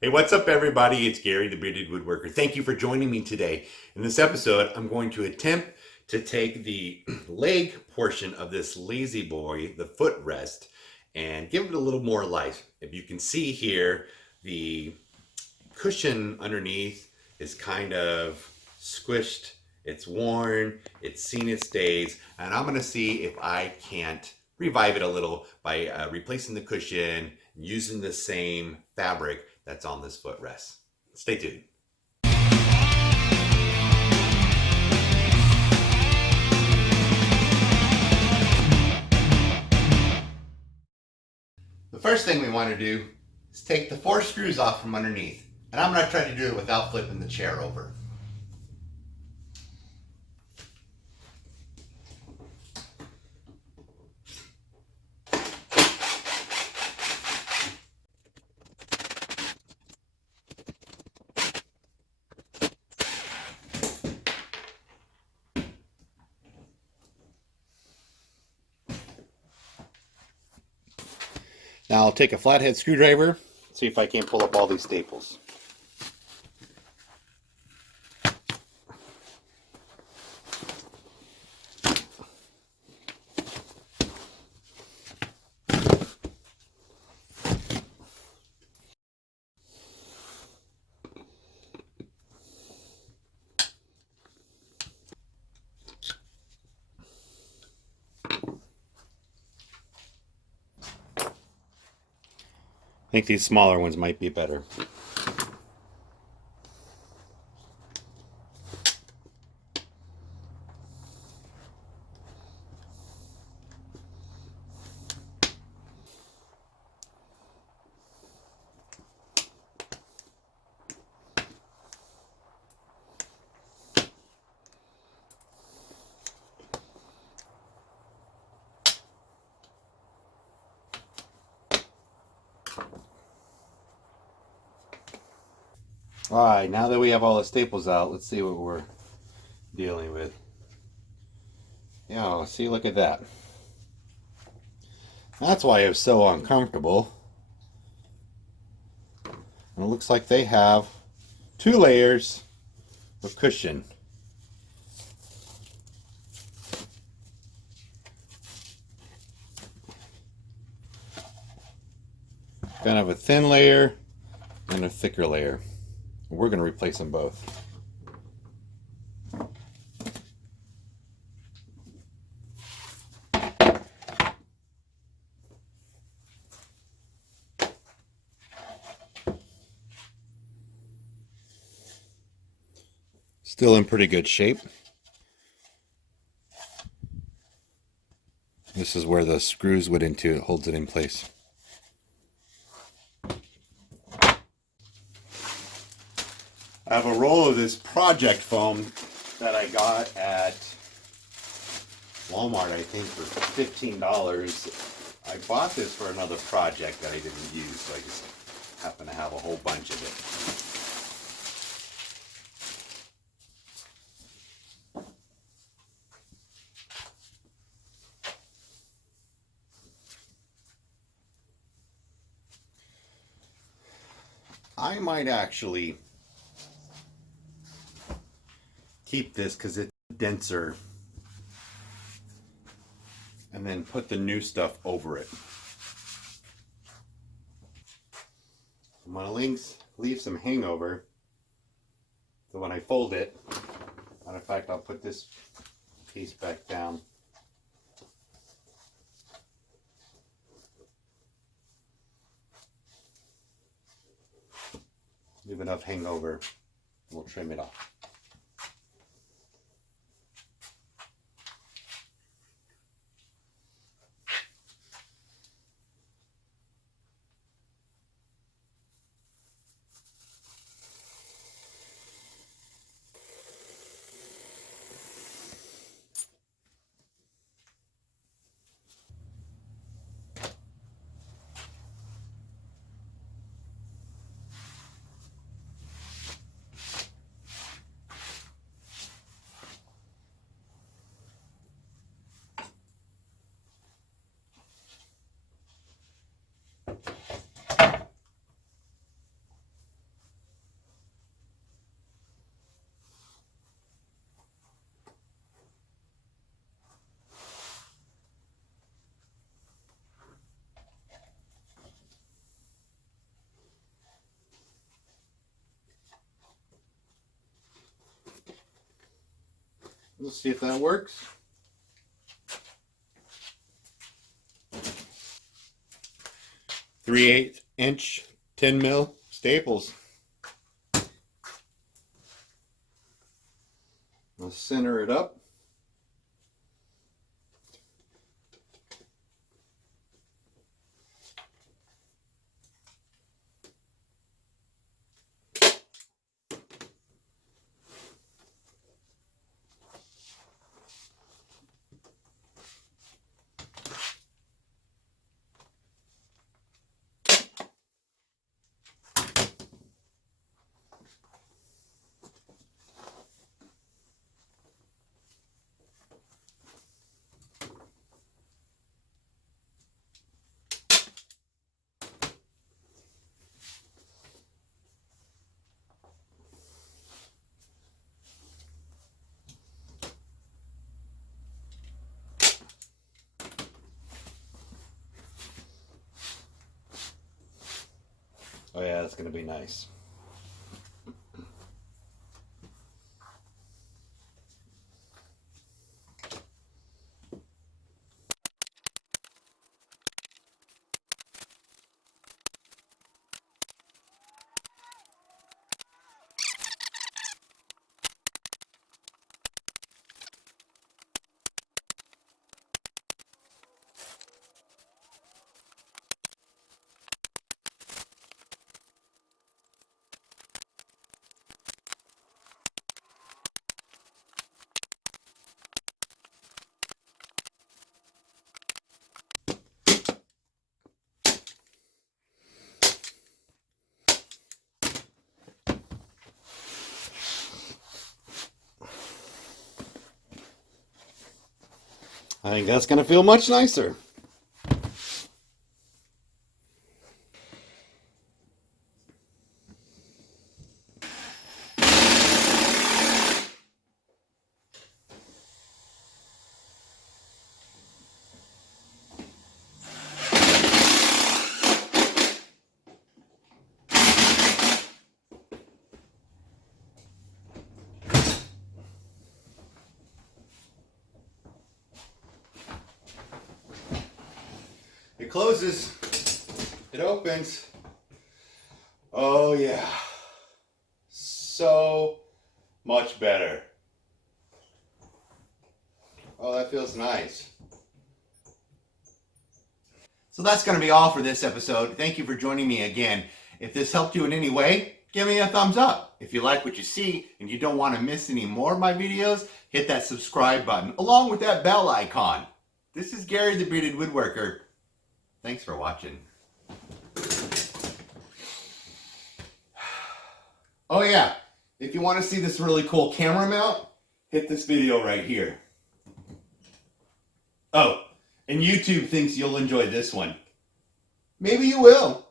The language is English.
Hey, what's up, everybody? It's Gary, the Bearded Woodworker. Thank you for joining me today. In this episode, I'm going to attempt to take the leg portion of this Lazy Boy, the footrest, and give it a little more life. If you can see here, the cushion underneath is kind of squished. It's worn. It's seen its days. And I'm going to see if I can't revive it a little by replacing the cushion using the same fabric that's on this footrest. Stay tuned. The first thing we want to do is take the 4 screws off from underneath. And I'm going to try to do it without flipping the chair over. Now I'll take a flathead screwdriver, see if I can't pull up all these staples. I think these smaller ones might be better. All right, now that we have all the staples out, let's see what we're dealing with. Yeah, see, look at that. That's why it was so uncomfortable. And it looks like they have 2 layers of cushion. Kind of a thin layer and a thicker layer. We're going to replace them both. Still in pretty good shape. This is where the screws went into. It holds it in place. I have a roll of this project foam that I got at Walmart, I think, for $15. I bought this for another project that I didn't use, so I just happen to have a whole bunch of it. I might actually keep this because it's denser and then put the new stuff over it. I'm going to leave some hangover so when I fold it, matter of fact, I'll put this piece back down. Leave enough hangover, we'll trim it off. Let's see if that works. ⅜-inch 10 mil staples. I'll center it up. Oh yeah, that's going to be nice. I think that's going to feel much nicer. It closes. It opens. Oh yeah. So much better. Oh, that feels nice. So that's going to be all for this episode. Thank you for joining me again. If this helped you in any way, give me a thumbs up. If you like what you see and you don't want to miss any more of my videos, hit that subscribe button along with that bell icon. This is Gary the Bearded Woodworker. Thanks for watching. Oh yeah, if you want to see this really cool camera mount, hit this video right here. Oh, and YouTube thinks you'll enjoy this one. Maybe you will.